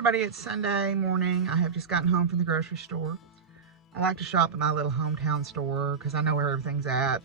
everybody, it's Sunday morning. I have just gotten home from the grocery store. I like to shop at my little hometown store because I know where everything's at.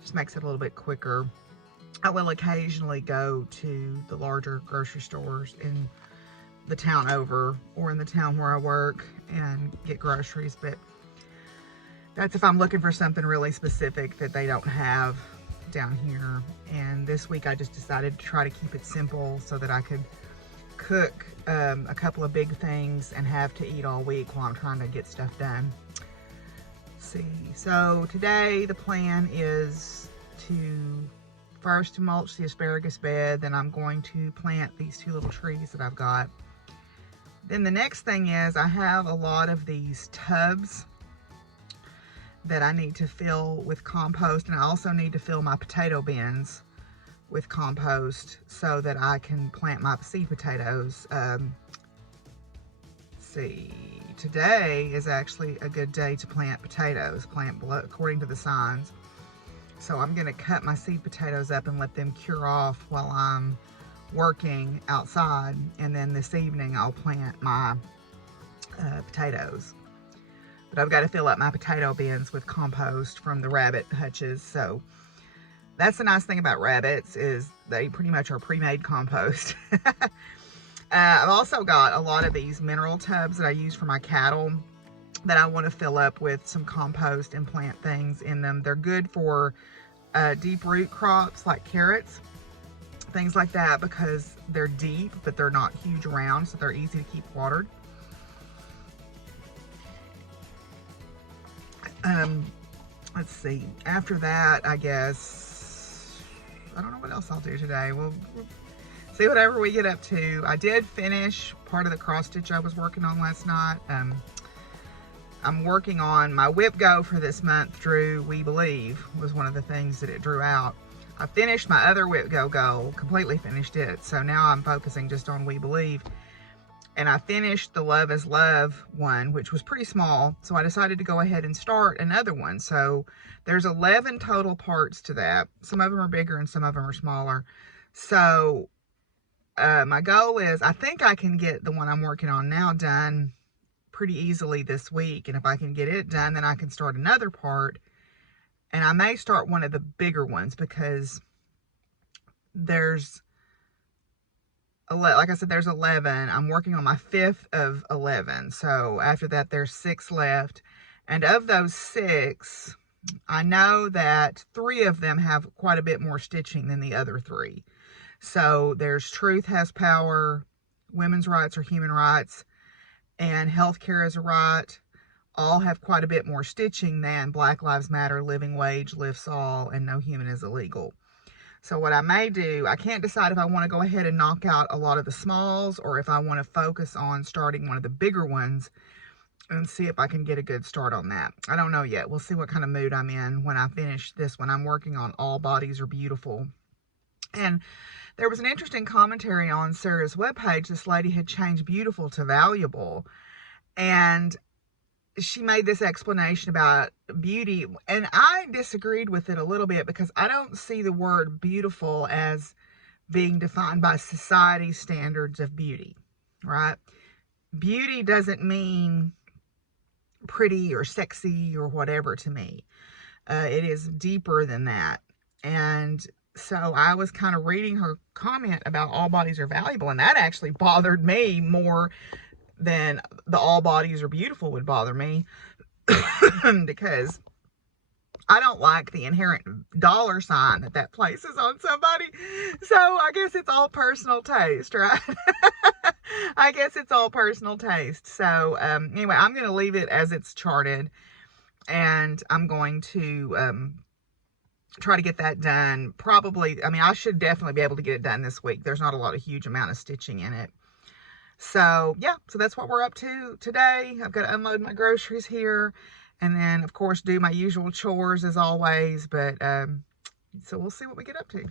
Just makes it a little bit quicker. I will occasionally go to the larger grocery stores in the town over or in the town where I work and get groceries, but that's if I'm looking for something really specific that they don't have down here. And this week I just decided to try to keep it simple so that I could cook a couple of big things and have to eat all week while I'm trying to get stuff done. Let's see, so today the plan is to first mulch the asparagus bed, then I'm going to plant these two little trees that I've got. Then the next thing is I have a lot of these tubs that I need to fill with compost, and I also need to fill my potato bins with compost so that I can plant my seed potatoes. See, today is actually a good day to plant potatoes, according to the signs. So I'm gonna cut my seed potatoes up and let them cure off while I'm working outside, and then this evening I'll plant my potatoes. But I've got to fill up my potato bins with compost from the rabbit hutches. So that's the nice thing about rabbits, is they pretty much are pre-made compost. I've also got a lot of these mineral tubs that I use for my cattle that I want to fill up with some compost and plant things in them. They're good for deep root crops like carrots, things like that, because they're deep, but they're not huge around, so they're easy to keep watered. Let's see, after that, I guess, I don't know what else I'll do today. We'll see whatever we get up to. I did finish part of the cross stitch I was working on last night. I'm working on my whip go for this month. Drew We Believe was one of the things that it drew out. I finished my other whip go goal, completely finished it. So now I'm focusing just on We Believe. And I finished the Love is Love one, which was pretty small. So I decided to go ahead and start another one. So there's 11 total parts to that. Some of them are bigger and some of them are smaller. So my goal is, I think I can get the one I'm working on now done pretty easily this week. And if I can get it done, then I can start another part. And I may start one of the bigger ones because there's, like I said, there's 11. I'm working on my 5th of 11. So after that, there's 6 left. And of those 6, I know that 3 of them have quite a bit more stitching than the other 3. So there's Truth Has Power, Women's Rights are Human Rights, and Healthcare is a Right. All have quite a bit more stitching than Black Lives Matter, Living Wage Lifts All, and No Human is Illegal. So what I may do, I can't decide if I want to go ahead and knock out a lot of the smalls or if I want to focus on starting one of the bigger ones and see if I can get a good start on that. I don't know yet. We'll see what kind of mood I'm in when I finish this one. I'm working on All Bodies Are Beautiful. And there was an interesting commentary on Sarah's webpage. This lady had changed beautiful to valuable. And she made this explanation about beauty, and I disagreed with it a little bit because I don't see the word beautiful as being defined by society standards of beauty, right? Beauty doesn't mean pretty or sexy or whatever to me. It is deeper than that. And so I was kind of reading her comment about all bodies are valuable, and that actually bothered me more than the all bodies are beautiful would bother me because I don't like the inherent dollar sign that places on somebody. So I guess it's all personal taste, right? I guess it's all personal taste. So anyway, I'm going to leave it as it's charted, and I'm going to try to get that done. Probably, I mean, I should definitely be able to get it done this week. There's not a huge amount of stitching in it. So yeah, so that's what we're up to today. I've got to unload my groceries here, and then of course do my usual chores as always, but so we'll see what we get up to.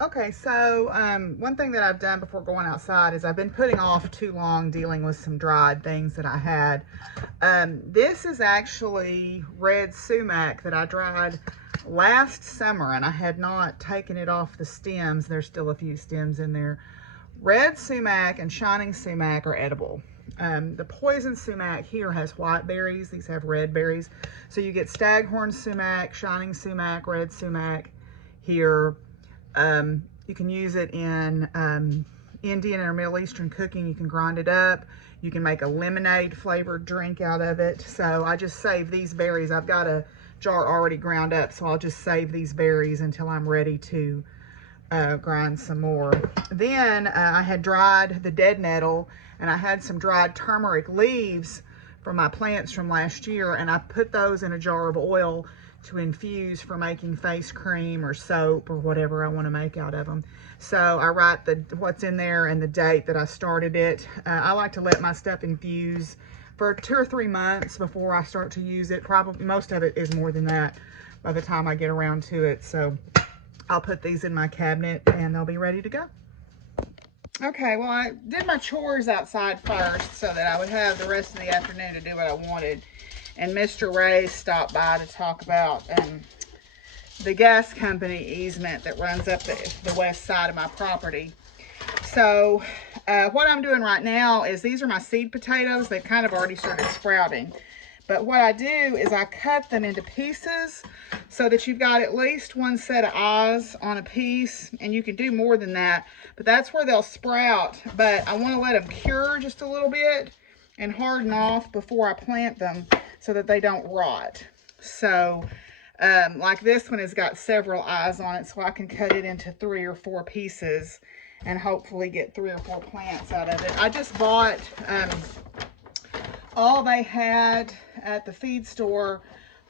Okay, so one thing that I've done before going outside is I've been putting off too long dealing with some dried things that I had. This is actually red sumac that I dried last summer, and I had not taken it off the stems. There's still a few stems in there. red sumac and shining sumac are edible. The poison sumac here has white berries. These have red berries. So you get staghorn sumac, shining sumac, red sumac here. You can use it in Indian or Middle Eastern cooking. You can grind it up. You can make a lemonade flavored drink out of it. So I just save these berries. I've got a jar already ground up, so I'll just save these berries until I'm ready to grind some more. Then I had dried the dead nettle, and I had some dried turmeric leaves from my plants from last year, and I put those in a jar of oil to infuse for making face cream or soap or whatever I want to make out of them. So I write what's in there and the date that I started it. I like to let my stuff infuse for 2 or 3 months before I start to use it. Probably most of it is more than that by the time I get around to it. So I'll put these in my cabinet and they'll be ready to go. Okay, well, I did my chores outside first so that I would have the rest of the afternoon to do what I wanted. And Mr. Ray stopped by to talk about the gas company easement that runs up the west side of my property. So what I'm doing right now is these are my seed potatoes. They've kind of already started sprouting. But what I do is I cut them into pieces so that you've got at least one set of eyes on a piece, and you can do more than that, but that's where they'll sprout. But I want to let them cure just a little bit and harden off before I plant them so that they don't rot. So like this one has got several eyes on it, so I can cut it into 3 or 4 pieces and hopefully get 3 or 4 plants out of it. I just bought all they had at the feed store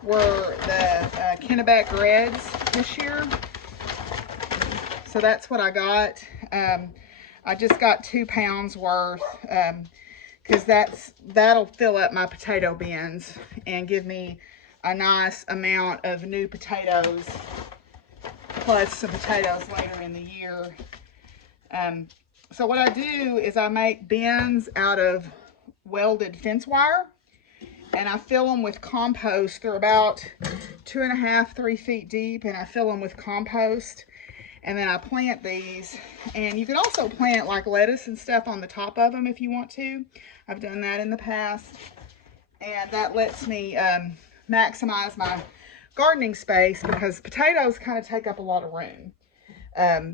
were the Kennebec Reds this year. So that's what I got. I just got 2 pounds worth because that'll fill up my potato bins and give me a nice amount of new potatoes plus some potatoes later in the year. So what I do is I make bins out of welded fence wire, and I fill them with compost. They're about 2.5, 3 feet deep, and I fill them with compost, and then I plant these. And you can also plant like lettuce and stuff on the top of them if you want to. I've done that in the past, and that lets me maximize my gardening space because potatoes kind of take up a lot of room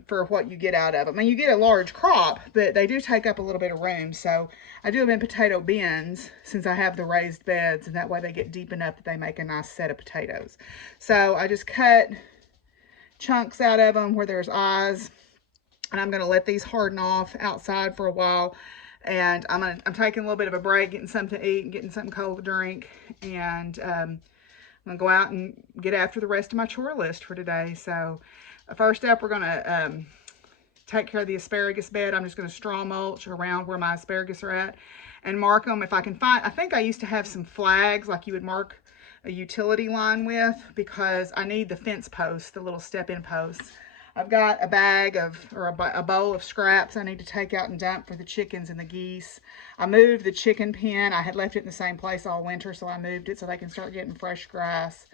for what you get out of them. I mean, you get a large crop, but they do take up a little bit of room. So I do them in potato bins since I have the raised beds, and that way they get deep enough that they make a nice set of potatoes. So I just cut chunks out of them where there's eyes, and I'm going to let these harden off outside for a while. And I'm taking a little bit of a break, getting something to eat and getting something cold to drink. And I'm going to go out and get after the rest of my chore list for today. So first up, we're going to take care of the asparagus bed. I'm just going to straw mulch around where my asparagus are at and mark them if I can find. I think I used to have some flags like you would mark a utility line with, because I need the fence posts, the little step-in posts. I've got a bag of, or a bowl of scraps I need to take out and dump for the chickens and the geese. I moved the chicken pen. I had left it in the same place all winter, so I moved it so they can start getting fresh grass.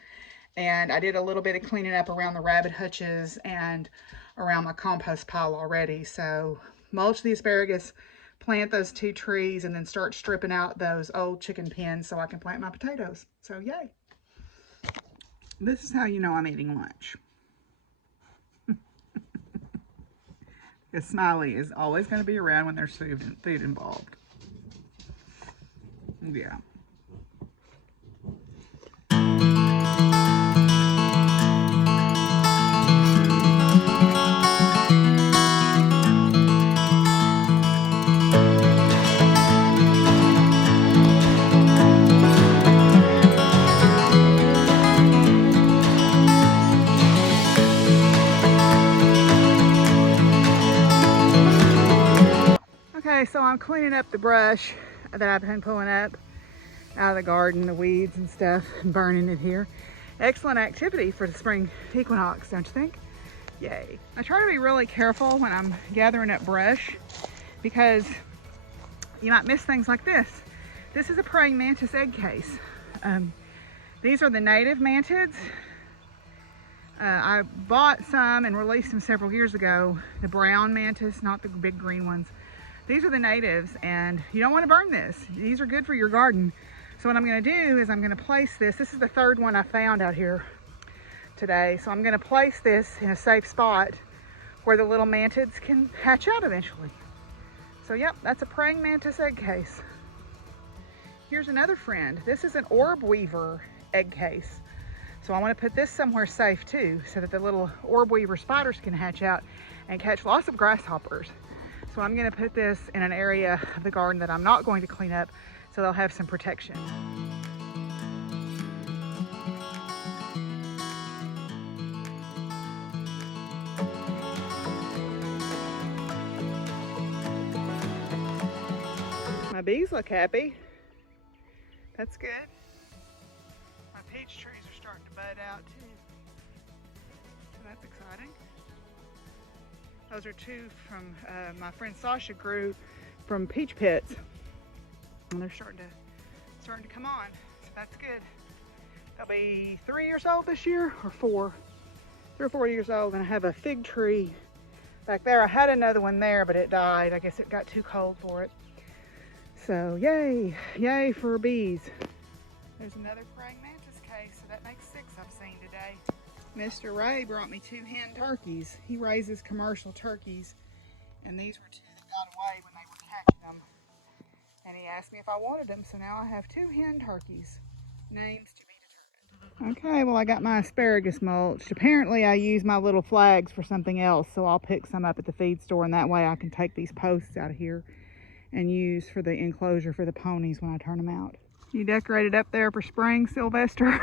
And I did a little bit of cleaning up around the rabbit hutches and around my compost pile already. So mulch the asparagus, plant those 2 trees, and then start stripping out those old chicken pens so I can plant my potatoes. So yay. This is how you know I'm eating lunch. Because Smiley is always going to be around when there's food involved. Yeah. Okay, so I'm cleaning up the brush that I've been pulling up out of the garden, the weeds and stuff, and burning it here. Excellent activity for the spring equinox, don't you think? Yay. I try to be really careful when I'm gathering up brush because you might miss things like this. This is a praying mantis egg case. These are the native mantids. I bought some and released them several years ago. The brown mantis, not the big green ones. these are the natives, and you don't want to burn this. These are good for your garden. So what I'm going to do is I'm going to place this. This is the third one I found out here today. So I'm going to place this in a safe spot where the little mantids can hatch out eventually. So yep, that's a praying mantis egg case. Here's another friend. This is an orb weaver egg case. So I want to put this somewhere safe too, so that the little orb weaver spiders can hatch out and catch lots of grasshoppers. So I'm going to put this in an area of the garden that I'm not going to clean up, so they'll have some protection. My bees look happy. That's good. My peach trees are starting to bud out too. So that's exciting. Those are two from my friend Sasha grew from peach pits. And they're starting to come on. So that's good. They'll be 3 years old this year, or 4. 3 or 4 years old. And I have a fig tree back there. I had another one there, but it died. I guess it got too cold for it. So yay, yay for bees. There's another praying mantis case, so that makes 6 I've seen today. Mr. Ray brought me 2 hen turkeys. He raises commercial turkeys, and these were 2 that got away when they were catching them. And he asked me if I wanted them, so now I have 2 hen turkeys. Names to be determined. Okay, well I got my asparagus mulched. Apparently I use my little flags for something else, so I'll pick some up at the feed store, and that way I can take these posts out of here and use for the enclosure for the ponies when I turn them out. You decorated up there for spring, Sylvester?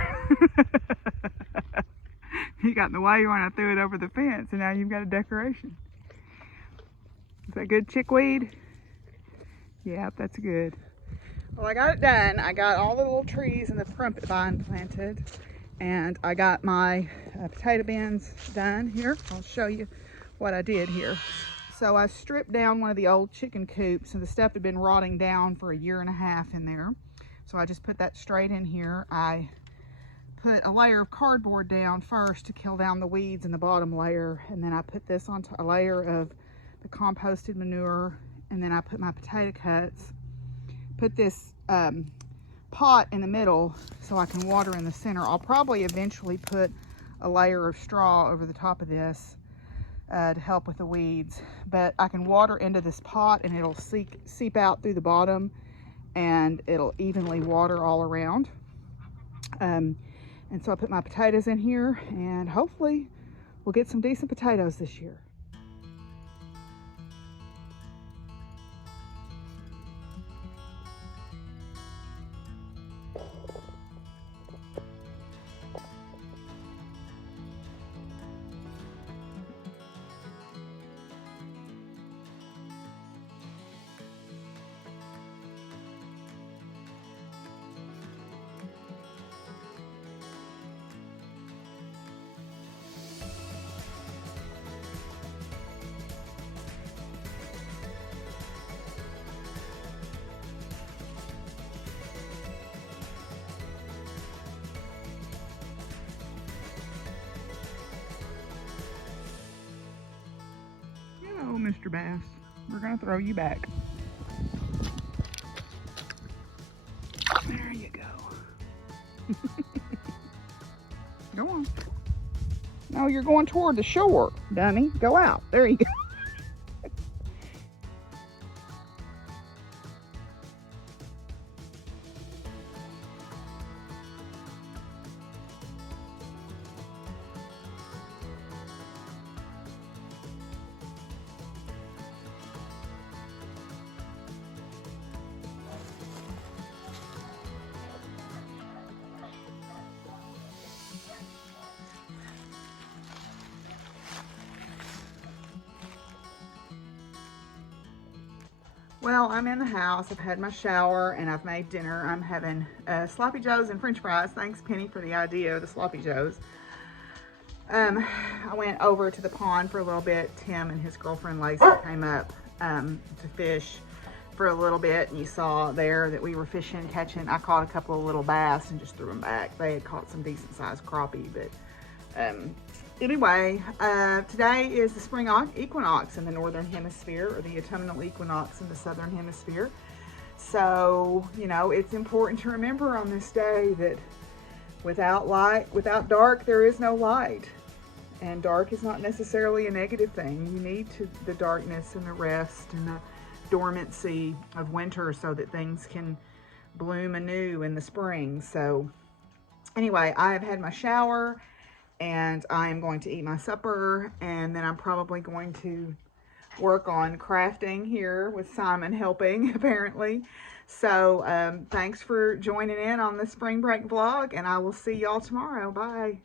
You got in the way when I threw it over the fence, and now you've got a decoration. Is that good chickweed? Yeah, that's good. Well, I got it done. I got all the little trees in the crumpet vine planted, and I got my potato bins done here. I'll show you what I did here. So I stripped down one of the old chicken coops, and the stuff had been rotting down for 1.5 years in there. So I just put that straight in here. I put a layer of cardboard down first to kill down the weeds in the bottom layer, and then I put this on a layer of the composted manure, and then I put my potato cuts. Put this pot in the middle so I can water in the center. I'll probably eventually put a layer of straw over the top of this to help with the weeds, but I can water into this pot and it'll seep out through the bottom, and it'll evenly water all around. And so I put my potatoes in here, and hopefully we'll get some decent potatoes this year. Oh, Mr. Bass, we're gonna throw you back. There you go. Go on. No, you're going toward the shore, dummy. Go out. There you go. Well, I'm in the house. I've had my shower and I've made dinner. I'm having sloppy joes and french fries. Thanks, Penny, for the idea of the sloppy joes. I went over to the pond for a little bit. Tim and his girlfriend Lacey came up to fish for a little bit, and you saw there that we were fishing, catching. I caught a couple of little bass and just threw them back. They had caught some decent sized crappie, but Anyway, today is the spring equinox in the northern hemisphere, or the autumnal equinox in the southern hemisphere. So, you know, it's important to remember on this day that without dark, there is no light. And dark is not necessarily a negative thing. You need the darkness and the rest and the dormancy of winter so that things can bloom anew in the spring. So anyway, I have had my shower and I am going to eat my supper, and then I'm probably going to work on crafting here with Simon helping apparently. So thanks for joining in on the spring break vlog, and I will see y'all tomorrow. Bye.